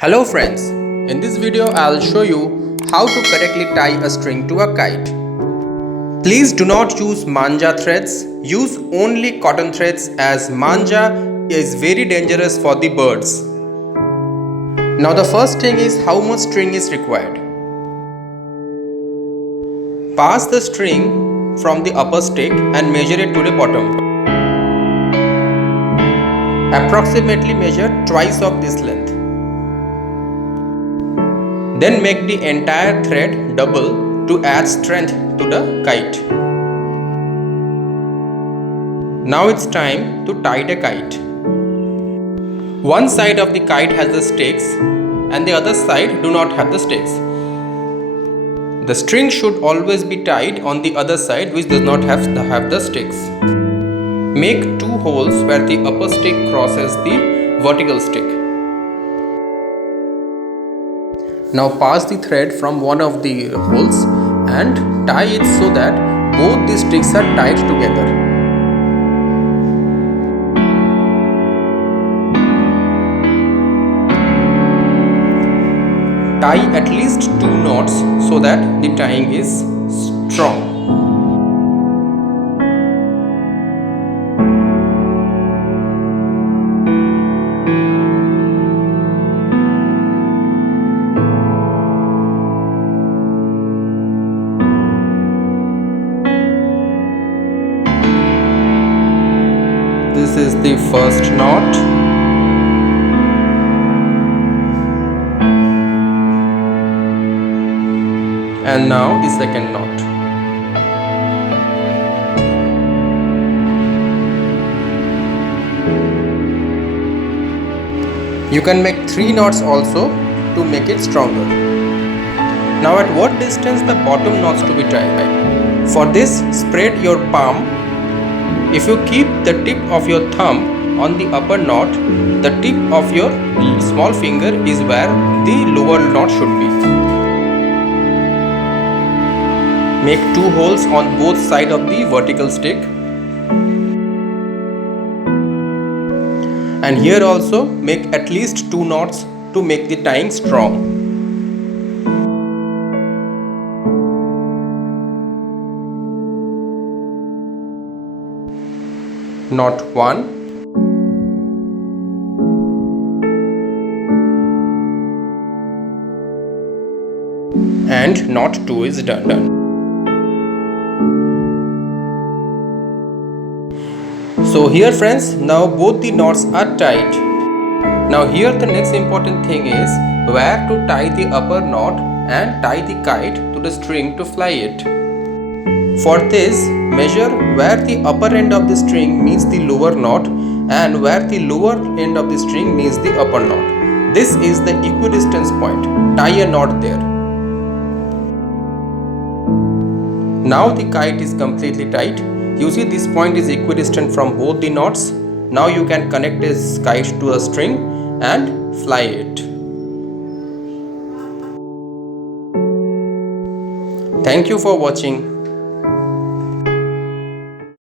Hello friends, in this video I'll show you how to correctly tie a string to a kite. Please do not use manja threads, use only cotton threads as manja is very dangerous for the birds. Now the first thing is how much string is required. Pass the string from the upper stick and measure it to the bottom. Approximately measure twice of this length. Then make the entire thread double to add strength to the kite. Now it's time to tie the kite. One side of the kite has the stakes and the other side do not have the stakes. The string should always be tied on the other side which does not have the stakes. Make two holes where the upper stick crosses the vertical stick. Now pass the thread from one of the holes and tie it so that both the sticks are tied together. Tie at least 2 knots so that the tying is strong. This is the first knot. And now the second knot. You can make 3 knots also to make it stronger. Now at what distance the bottom knots to be tied? For this, spread your palm. If you keep the tip of your thumb on the upper knot, the tip of your small finger is where the lower knot should be. Make 2 holes on both sides of the vertical stick. And here also make at least 2 knots to make the tying strong. Knot 1, and knot 2 is done. So here friends, now both the knots are tied. Now here the next important thing is where to tie the upper knot and tie the kite to the string to fly it. For this, measure where the upper end of the string meets the lower knot and where the lower end of the string meets the upper knot. This is the equidistance point. Tie a knot there. Now the kite is completely tied. You see this point is equidistant from both the knots. Now you can connect this kite to a string and fly it. Thank you for watching.